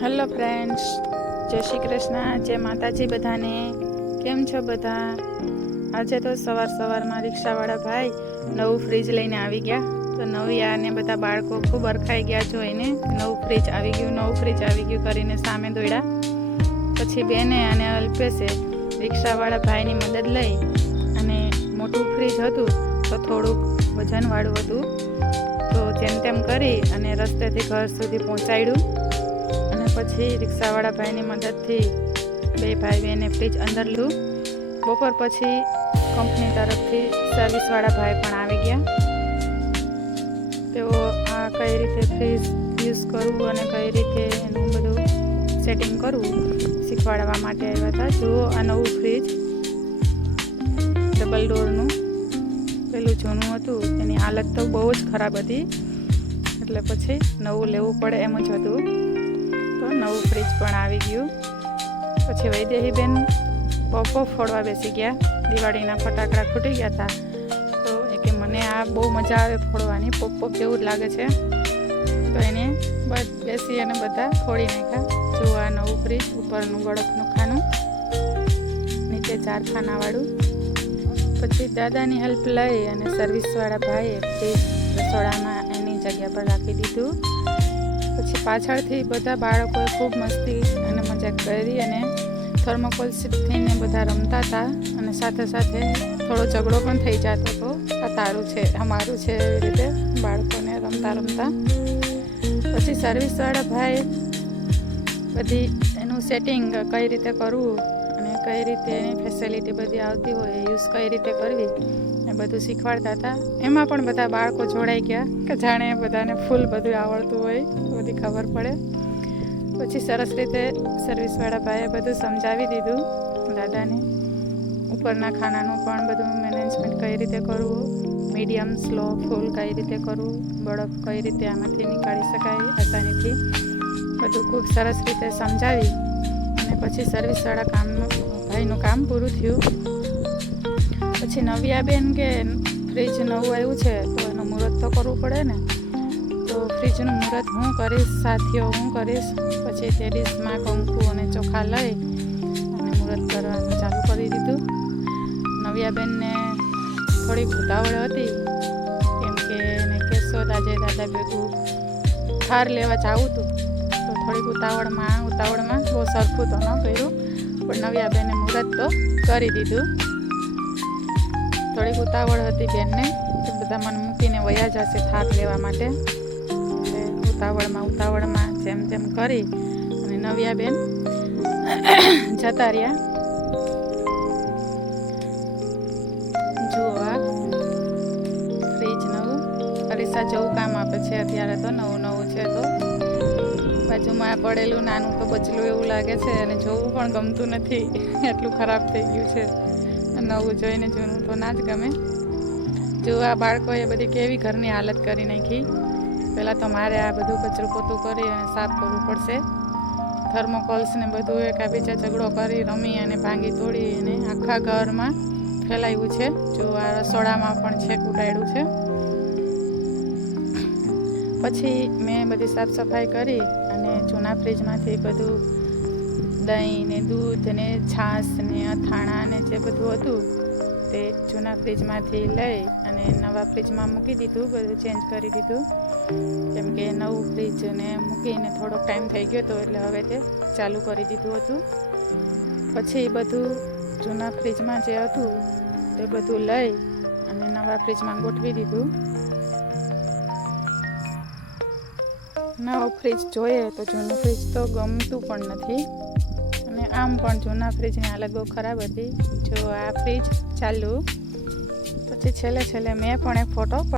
Hello friends, જય શ્રી કૃષ્ણ, જય માતાજી બધાને. કેમ છો બધા? આજે તો સવારમાં રિક્ષાવાળા ભાઈ નવું ફ્રીજ લઈને આવી ગયા. તો નવિયાને બધા બાળકો ખૂબ અરખાઈ ગયા જોઈને નવું ફ્રીજ આવી ગયું કરીને સામે દોડ્યા. પછી બેને અને અલ્પેશે રિક્ષાવાળા ભાઈની મદદ લઈ અને મોટું ફ્રીજ હતું તો થોડુંક વજનવાળું હતું, તો જેમ તેમ કરી અને રસ્તેથી ઘર સુધી પહોંચાડ્યું. પછી રિક્ષાવાળા ભાઈની મદદથી બે ભાઈ બહેને ફ્રીજ અંદર લીધું. બપોર પછી કંપની તરફથી સર્વિસવાળા ભાઈ પણ આવી ગયા. તેઓ આ કઈ રીતે ફ્રીજ યુઝ કરવું અને કઈ રીતે એનું બધું સેટિંગ કરવું શીખવાડવા માટે આવ્યા હતા. જુઓ, આ નવું ફ્રીજ ડબલ ડોરનું, પેલું જૂનું હતું એની હાલત તો બહુ જ ખરાબ હતી, એટલે પછી નવું લેવું પડે એમ જ હતું. તો નવું ફ્રીજ પણ આવી ગયું. પછી વૈદેહીબેન પોપો ફોડવા બેસી ગયા. દિવાળીના ફટાકડા ફૂટી ગયા હતા, તો એ કે મને આ બહુ મજા આવે ફોડવાની, પોપો કેવું જ લાગે છે. તો એને બેસી અને બધા ફોડી નાખ્યા. જો આ નવું ફ્રીજ, ઉપરનું બળફનું ખાનું, નીચે 4 ખાનાવાળું. પછી દાદાની હેલ્પ લઈ અને સર્વિસવાળા ભાઈએ ફ્રીજ રસોડામાં એની જગ્યા પર રાખી દીધું. પછી પાછળથી બધા બાળકોએ ખૂબ મસ્તી અને મજાક કરી અને થર્મોકોલ થઈને બધા રમતા હતા, અને સાથે સાથે થોડો ઝઘડો પણ થઈ જતો હતો. આ તારું છે, અમારું છે, એવી રીતે બાળકોને રમતા. પછી સર્વિસવાળા ભાઈ બધી એનું સેટિંગ કઈ રીતે કરવું અને કઈ રીતે એની ફેસિલિટી બધી આવતી હોય યુઝ કઈ રીતે કરવી એ બધું શીખવાડતા હતા. એમાં પણ બધા બાળકો જોડાઈ ગયા કે જાણે બધાને ફૂલ બધું આવડતું હોય, બધી ખબર પડે. પછી સરસ રીતે સર્વિસવાળા ભાઈએ બધું સમજાવી દીધું દાદાને. ઉપરના ખાનાનું પણ બધું મેનેજમેન્ટ કઈ રીતે કરવું, મીડિયમ, સ્લો, ફૂલ કઈ રીતે કરવું, બરફ કઈ રીતે આમાંથી નીકાળી શકાય આસાનીથી, બધું ખૂબ સરસ રીતે સમજાવી અને પછી સર્વિસવાળા ભાઈનું કામ પૂરું થયું. પછી નવિયાબેન કે ફ્રીજ નવું આવ્યું છે તો એનું મુહૂર્ત તો કરવું પડે ને, તો ફ્રીજનું મુહૂર્ત હું કરીશ, સાથીઓ હું કરીશ. પછી તે ડીશમાં કંકુ અને ચોખા લઈ અને મુહૂર્ત કરવાનું ચાલુ કરી દીધું. નવિયાબેનને થોડીક ઉતાવળ હતી, કેમ કે એને કેશોદ આજે દાદા ભેગું થાર લેવા જવું હતું, તો થોડીક ઉતાવળમાં બહુ સરખું તો ન કર્યું, પણ નવિયાબેને મુહૂર્ત તો કરી દીધું. થોડીક ઉતાવળ હતી બેનને, તો બધા મને મૂકીને વયા જશે થાક લેવા માટે, એટલે ઉતાવળમાં જેમ તેમ કરી અને નવિયાબેન જતા રહ્યા. જુઓ, આ ફ્રીજ નવું અરીસા જેવું કામ આપે છે. અત્યારે તો નવું છે, તો બાજુમાં પડેલું નાનું તો બચલું એવું લાગે છે અને જોવું પણ ગમતું નથી, એટલું ખરાબ થઈ ગયું છે. નવું જોઈને જૂનું તો ના જ ગમે. જો આ બાળકોએ બધી કેવી ઘરની હાલત કરી નાખી. પહેલાં તો મારે આ બધું કચરું પોતું કરી અને સાફ કરવું પડશે. થર્મોકોલ્સ ને બધું એકાબીજા ઝઘડો કરી રમી અને ભાંગી તોડી અને આખા ઘરમાં ફેલાવ્યું છે. જો આ રસોડામાં પણ છેક ઉડાડ્યું છે. પછી મેં બધી સાફ સફાઈ કરી અને જૂના ફ્રીજમાંથી બધું દહીં ને દૂધ ને છાશ ને અથાણા ને જે બધું હતું તે જૂના ફ્રીજમાંથી લઈ અને નવા ફ્રીજમાં મૂકી દીધું. બધું ચેન્જ કરી દીધું, કેમ કે નવું ફ્રીજને મૂકીને થોડોક ટાઈમ થઈ ગયો હતો, એટલે હવે તે ચાલુ કરી દીધું હતું. પછી બધું જૂના ફ્રીજમાં જે હતું તે બધું લઈ અને નવા ફ્રીજમાં ગોઠવી દીધું. નવું ફ્રીજ જોઈએ તો જૂનું ફ્રીજ તો ગમતું પણ નથી, અને આમ પણ જૂના ફ્રીજની હાલત બહુ ખરાબ હતી. જો આ ફ્રીજ ચાલુ, પછી છેલ્લે મેં પણ એક ફોટો